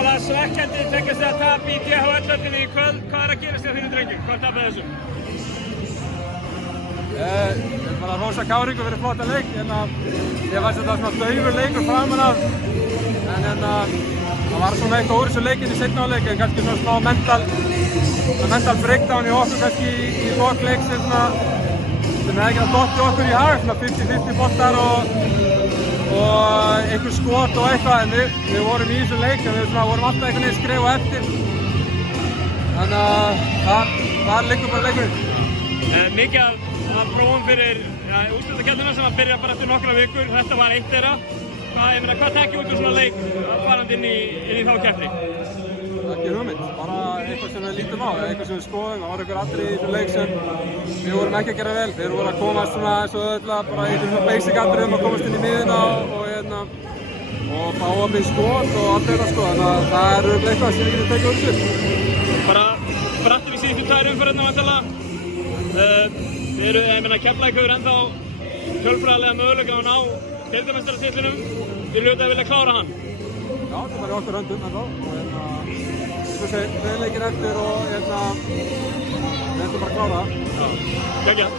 Þetta var svekkjandi tveggja stiga tap í DHL-höllunni í kvöld. Hvað að gerast hjá þínum drengjum? Hvað tapaði þessu? Ég vil bara hrósa Káringu fyrir flotta leik. Ég fannst þetta svona daufur leikur framan af. En það var svona eitthvað úr þessu leikinn í seinni hálfleik, en kannski svona smá mental breakdown í okkur kannski í lok leik sem hefði ekki dottið okkur í hag, svona 50-50 boltar og einhver skot og eitthvað, en við vorum í þessu leik en við vorum alltaf einhvern veginn skref og eftir. Þannig að það liggur bara leikurinn. Mikið af prófum fyrir úrslitakeppnina sem að byrja bara eftir nokkra vikur. Þetta var eitt þeirra. Hvað tekið út úr svona leik farandi inn í þá keppni? Ekki hugmynd, bara eitthvað sem við lítum á, eitthvað sem við skoðum. Það var einhver atriði í þessu leik sem við vorum ekki að gera vel. Þeir voru að komast svona eins og öll bara í einhverjum basic atriðum að komast inn í miðuna og fá opið skot og allt þetta sko. Þannig að það er eitthvað sem við getum tekið úr þessu. Bara brattum við síðustu tvær umferðirnar væntanlega. Keflavík hefur ennþá fjölbreytilega möguleika að ná deildarmeistaratitlinum. Þið hljótið að vilja klára hann. Já, það var í okkar höndum ennþá. Svo sé, tveir leikir eftir og við ætlum bara að klára það. Já, geggjað.